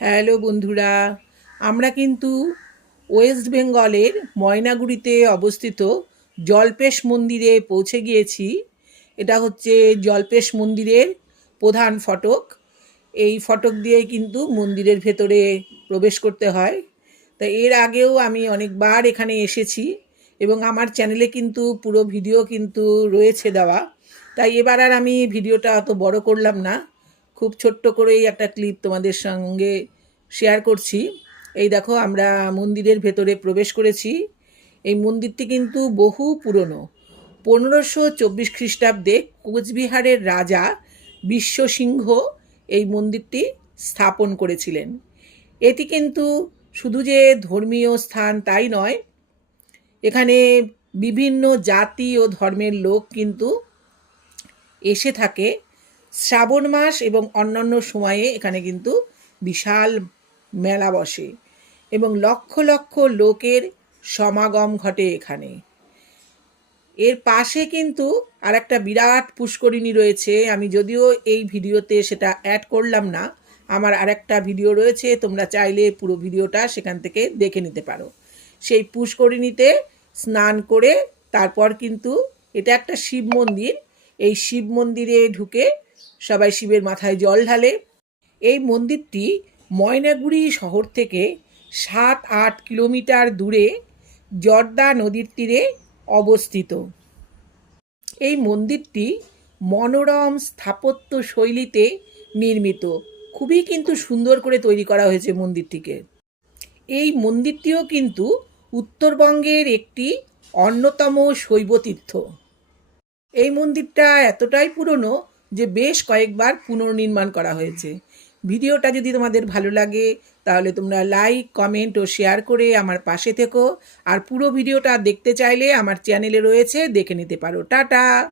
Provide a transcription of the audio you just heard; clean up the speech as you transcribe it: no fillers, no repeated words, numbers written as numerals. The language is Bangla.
হ্যালো বন্ধুরা, আমরা কিন্তু ওয়েস্ট বেঙ্গলের ময়নাগুড়িতে অবস্থিত জল্পেশ মন্দিরে পৌঁছে গিয়েছি। এটা হচ্ছে জল্পেশ মন্দিরের প্রধান ফটক। এই ফটক দিয়ে কিন্তু মন্দিরের ভেতরে প্রবেশ করতে হয়। তা এর আগেও আমি অনেকবার এখানে এসেছি এবং আমার চ্যানেলে কিন্তু পুরো ভিডিও কিন্তু রয়েছে দেওয়া। তাই এবার আর আমি ভিডিওটা অত বড় করলাম না, খুব ছোট্ট করেই একটা ক্লিপ তোমাদের সঙ্গে শেয়ার করছি। এই দেখো, আমরা মন্দিরের ভেতরে প্রবেশ করেছি। এই মন্দিরটি কিন্তু বহু পুরনো। 1524 খ্রিস্টাব্দে কোচবিহারের রাজা বিশ্বসিংহ এই মন্দিরটি স্থাপন করেছিলেন। এটি কিন্তু শুধু যে ধর্মীয় স্থান তাই নয়, এখানে বিভিন্ন জাতি ও ধর্মের লোক কিন্তু এসে থাকে। শ্রাবণ মাস এবং অন্যান্য সময়ে এখানে কিন্তু বিশাল মেলা বসে এবং লক্ষ লক্ষ লোকের সমাগম ঘটে এখানে। এর পাশে কিন্তু আর একটা বিরাট পুষ্করিণী রয়েছে। আমি যদিও এই ভিডিওতে সেটা অ্যাড করলাম না, আমার আর একটা ভিডিও রয়েছে, তোমরা চাইলে পুরো ভিডিওটা সেখান থেকে দেখে নিতে পারো। সেই পুষ্করিণীতে স্নান করে তারপর কিন্তু এটা একটা শিব মন্দির। এই শিব মন্দিরে ঢুকে সবাই শিবের মাথায় জল ঢালে। এই মন্দিরটি ময়নাগুড়ি শহর থেকে 7-8 কিলোমিটার দূরে জর্দা নদীর তীরে অবস্থিত। এই মন্দিরটি মনোরম স্থাপত্য শৈলীতে নির্মিত। খুবই কিন্তু সুন্দর করে তৈরি করা হয়েছে মন্দিরটিকে। এই মন্দিরটিও কিন্তু উত্তরবঙ্গের একটি অন্যতম শৈবতীর্থ। এই মন্দিরটা এতটাই পুরনো যে বেশ কয়েকবার পুনর্নির্মাণ করা হয়েছে। ভিডিওটা যদি তোমাদের ভালো লাগে তাহলে তোমরা লাইক, কমেন্ট ও শেয়ার করে আমার পাশে থেকো। আর পুরো ভিডিওটা দেখতে চাইলে আমার চ্যানেলে রয়েছে, দেখে নিতে পারো। টাটা।